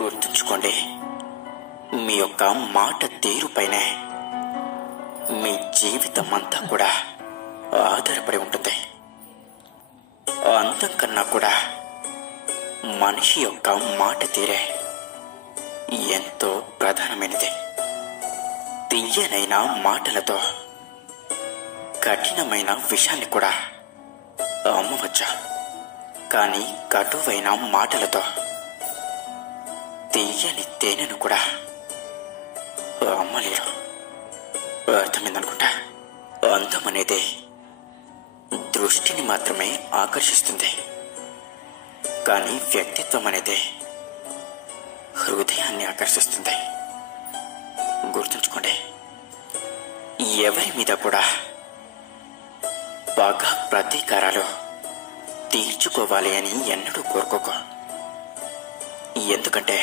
గుర్తుంచుకోండి, మీ యొక్క మాట తీరుపైనే మీ జీవితం అంతా కూడా ఆధారపడి ఉంటుంది. అందం కన్నా కూడా మనిషి యొక్క మాట తీరే ఎంతో ప్రధానమైనది. తీయనైన మాటలతో కఠినమైన విషయాన్ని కూడా అమ్మవచ్చు, కానీ కటువైన మాటలతో తీయని తేనెను కూడా అమ్మలేరు. అర్థమైందనుకుంటా. అందం అనేది దృష్టిని మాత్రమే ఆకర్షిస్తుంది, కానీ వ్యక్తిత్వం అనేది హృదయాన్ని ఆకర్షిస్తుంది. గుర్తుంచుకోండి, ఎవరి మీద కూడా పగ ప్రతీకారాలు తీర్చుకోవాలి అని ఎన్నడూ కోరుకోకు. ఎందుకంటే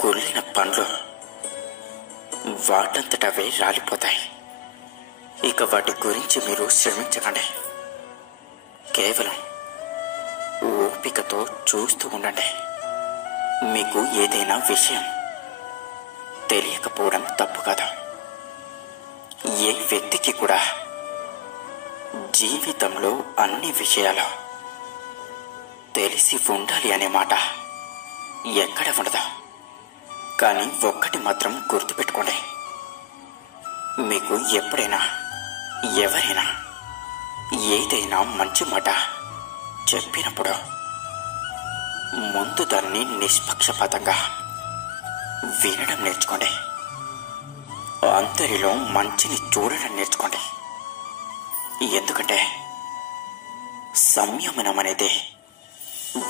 కుళ్ళిన పండ్లు వాటంతటవే రాలిపోతాయి. ఇక వాటి గురించి మీరు శ్రమించకండి. కేవలం ఓపికతో చూస్తూ ఉండండి. మీకు ఏదైనా విషయం తెలియకపోవడం తప్పు కాదు. ఏ వ్యక్తికి కూడా జీవితంలో అన్ని విషయాలు తెలిసి ఉండాలి అనే మాట ఎక్కడ ఉండదు. కానీ ఒక్కటి మాత్రం గుర్తుపెట్టుకోండి, మీకు ఎప్పుడైనా ఎవరైనా ఏదైనా మంచి మాట చెప్పినప్పుడు ముందు దాన్ని నిష్పక్షపాతంగా వినడం నేర్చుకోండి. అందరిలో మంచిని చూడడం నేర్చుకోండి. ఎందుకంటే సంయమనం అనేది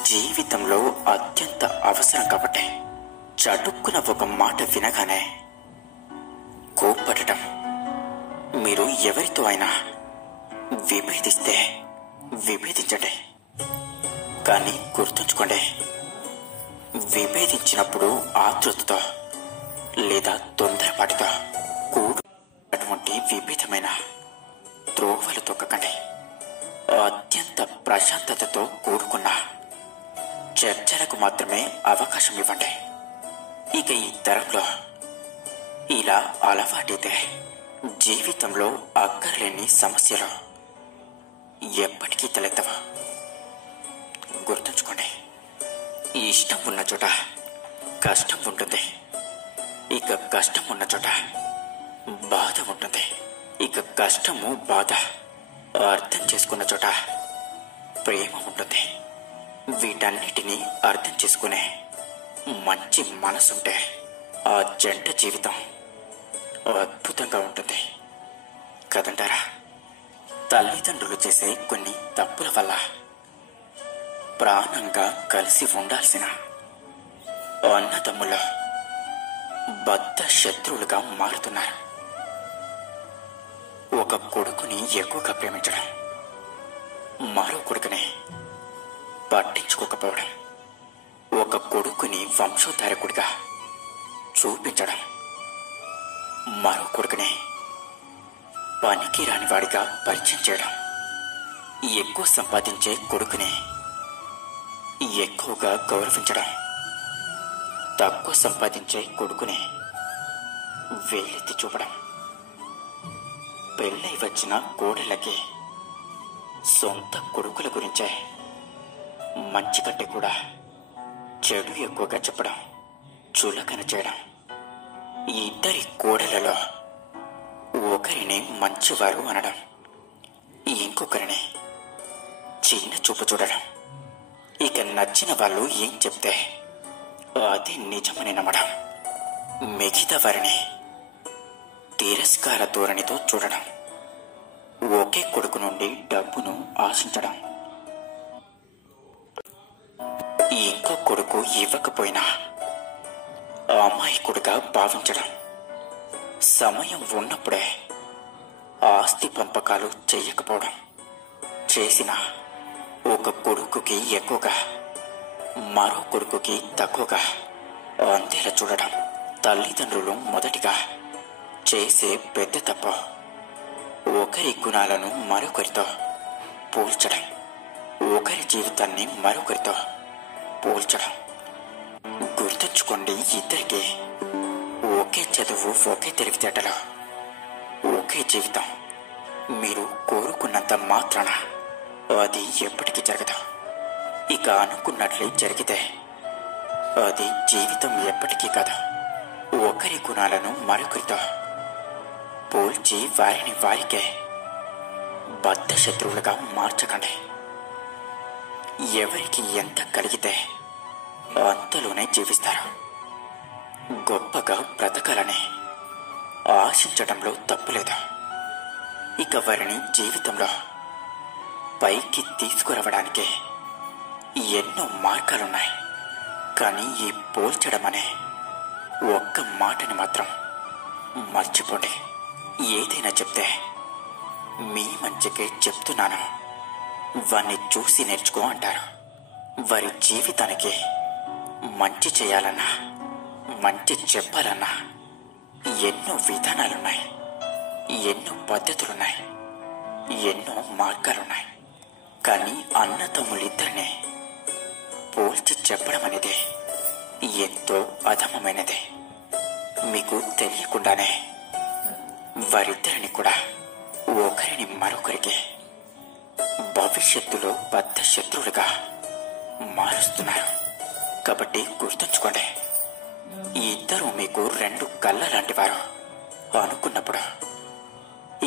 జీవితంలో అత్యంత అవసరం. కాబట్టి చటుక్కున ఒక మాట వినగానే కోప్పడటం, మీరు ఎవరితో అయినా విభేదిస్తే విభేదించండి, కానీ గుర్తుంచుకోండి, విభేదించినప్పుడు ఆతృతతో లేదా తొందరపాటుతో కూడినటువంటి విభిన్నమైన త్రోవలు తొక్కకండి. అత్యంత ప్రశాంతతతో కూడుకున్న చర్చలకు మాత్రమే అవకాశం ఇవ్వండి. ఇక ఈ తరంలో ఇలా అలవాటైతే జీవితంలో అక్కర్లేని సమస్యలు ఎప్పటికీ తలెత్తవు. గుర్తుంచుకోండి, ఇష్టం ఉన్న చోట కష్టం ఉంటుంది, ఇక కష్టం ఉన్న చోట బాధ ఉంటుంది. ఇక కష్టము బాధ అర్థం చేసుకున్న చోట ప్రేమ ఉంటుంది. వీటన్నిటినీ అర్థం చేసుకునే మంచి మనసుంటే ఆ జంట జీవితం అద్భుతంగా ఉంటుంది కదంటారా? తల్లిదండ్రులు చేసే కొన్ని తప్పుల వల్ల ప్రాణంగా కలిసి ఉండాల్సిన అన్నదమ్ములు బద్ధ శత్రువులుగా మారుతున్నారు. ఒక కొడుకుని ఎక్కువగా ప్రేమించడం, మరో కొడుకుని పట్టించుకోకపోవడం, ఒక కొడుకుని వంశోద్ధారకుడిగా చూపించడం, మరో కొడుకుని పనికి రాని వాడిగా పరిచయం చేయడం, ఎక్కువ సంపాదించే కొడుకుని ఎక్కువగా గౌరవించడం, తక్కువ సంపాదించే కొడుకుని వేలెత్తి చూపడం, పెళ్ళై వచ్చిన కోడళ్ళకి సొంత కొడుకుల గురించే మంచి కంటే కూడా చెడు ఎక్కువగా చెప్పడం, చులకన చేయడం, ఈ ఇద్దరి కోడలలో ఒకరిని మంచివారు అనడం, ఇంకొకరిని చిన్న చూపు చూడడం, ఇక నచ్చిన వాళ్ళు ఏం చెప్తే అది నిజమని నమ్మడం, మిగతా వారిని తిరస్కార ధోరణితో చూడడం, ఒకే కొడుకు నుండి డబ్బును ఆశించడం, ఇంకో కొడుకు ఇవ్వకపోయినా అమాయకుడిగా భావించడం, సమయం ఉన్నప్పుడే ఆస్తి పంపకాలు చేయకపోవడం, చేసిన ఒక కొడుకుకి ఎక్కువగా మరో కొడుకుకి తక్కువగా అందేలా చూడడం, తల్లిదండ్రులు మొదటిగా చేసే పెద్ద తప్పు ఒకరి గుణాలను మరొకరితో పోల్చడం, ఒకరి జీవితాన్ని మరొకరితో పోల్చడం. గుర్తుంచుకోండి, ఇద్దరికి ఒకే చదువు, ఒకే తెలివితేటలు, ఒకే జీవితం. మీరు కోరుకున్నంత మాత్రాన అది ఎప్పటికీ జరగదు. ఇక అనుకున్నట్లే జరిగితే అది జీవితం ఎప్పటికీ కాదు. ఒకరి గుణాలను మరొకరితో పోల్చి వారిని వారికే బద్ధ శత్రువులుగా మార్చకండి. ఎవరికి ఎంత కలిగితే అంతలోనే జీవిస్తారు. గొప్పగా బ్రతకాలని ఆశించడంలో తప్పులేదు. ఇక వారిని జీవితంలో పైకి తీసుకురావడానికి ఎన్నో మార్గాలున్నాయి. కానీ ఈ పోల్చడం అనే ఒక్క మాటని మాత్రం మర్చిపోండి. ఏదైనా చెప్తే మీ మంచికే చెప్తున్నాను, వారిని చూసి నేర్చుకో అంటారు. వారి జీవితానికి మంచి చేయాలన్నా, మంచి చెప్పాలన్నా ఎన్నో విధానాలున్నాయి, ఎన్నో పద్ధతులున్నాయి, ఎన్నో మార్గాలున్నాయి. కానీ అన్నతమ్ములిద్దరినీ పోల్చి చెప్పడం అనేది ఎంతో అధమమైనది. మీకు తెలియకుండానే వారిద్దరిని కూడా ఒకరిని మరొకరికి భవిష్యత్తులో బద్ధ శత్రువులుగా మారుస్తున్నారు. కాబట్టి గుర్తుంచుకోండి, ఈ ఇద్దరు మీకు రెండు కళ్ళ లాంటి వారు అనుకున్నప్పుడు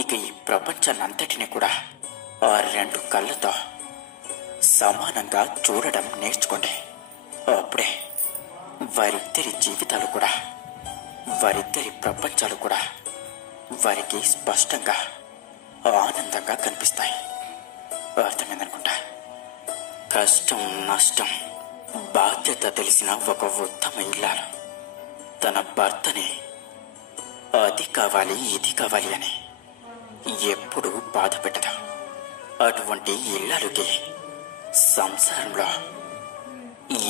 ఇక ఈ ప్రపంచాన్నంతటినీ కూడా ఆ రెండు కళ్ళతో సమానంగా చూడడం నేర్చుకోండి. అప్పుడే వారిద్దరి జీవితాలు కూడా, వారిద్దరి ప్రపంచాలు కూడా వారికి స్పష్టంగా ఆనందంగా కనిపిస్తాయి. అర్థమైందనుకుంటా. కష్టం, నష్టం, బాధ్యత తెలిసిన ఒక ఉత్తమ ఇల్లాలు తన భర్తని అది కావాలి, ఇది కావాలి అని ఎప్పుడూ బాధ పెట్టదు. అటువంటి ఇల్లాలుకి సంసారంలో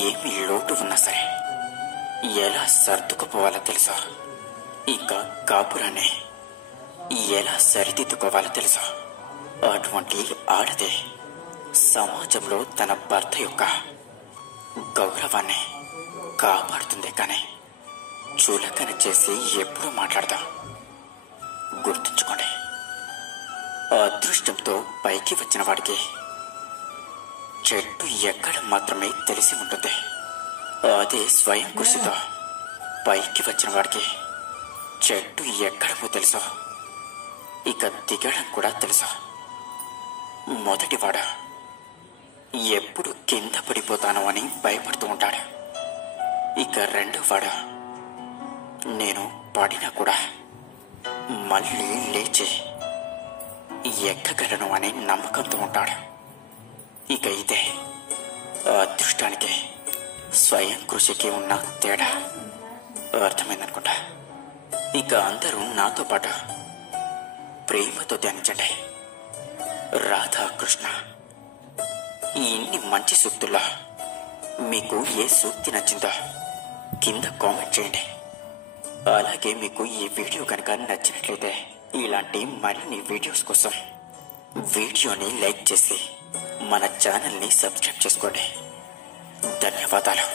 ఏమి లోటు ఉన్నా సరే ఎలా సర్దుకుపోవాలో తెలుసా, ఇంకా కాపురాన్ని ఎలా సరిదిద్దుకోవాలో తెలుసా. అటువంటి ఆడదే సమాజంలో తన భర్త యొక్క గౌరవాన్ని కాపాడుతుంది. కానీ చులకన చేసి ఎప్పుడూ మాట్లాడదాం. గుర్తుంచుకోండి, అదృష్టంతో పైకి వచ్చిన వాడికి చెట్టు ఎక్కడం మాత్రమే తెలిసి ఉంటుంది. అదే స్వయం కృషితో పైకి వచ్చిన వాడికి చెట్టు ఎక్కడమో తెలుసు, ఇక దిగడం కూడా తెలుసు. మొదటివాడు ఎప్పుడు కింద పడిపోతాను అని భయపడుతూ ఉంటాడు. ఇక రెండోవాడు నేను పడినా కూడా మళ్ళీ లేచి ఎక్కగలను అనే నమ్మకంతో ఉంటాడు. ఇక ఇదే అదృష్టానికి, స్వయం కృషికి ఉన్న తేడా. అర్థమైందనుకుంటా. ఇక అందరూ నాతో పాటు ప్రేమతో ధ్యానించండి. రాధాకృష్ణ. ఇన్ని మంచి సూక్తుల్లో మీకు ఏ సూక్తి నచ్చిందో కింద కామెంట్ చేయండి. అలాగే మీకు ఈ వీడియో కనుక నచ్చినట్లయితే ఇలాంటి మరిన్ని వీడియోస్ కోసం వీడియోని లైక్ చేసి మన ఛానల్ని సబ్స్క్రైబ్ చేసుకోండి. ధన్యవాదాలు.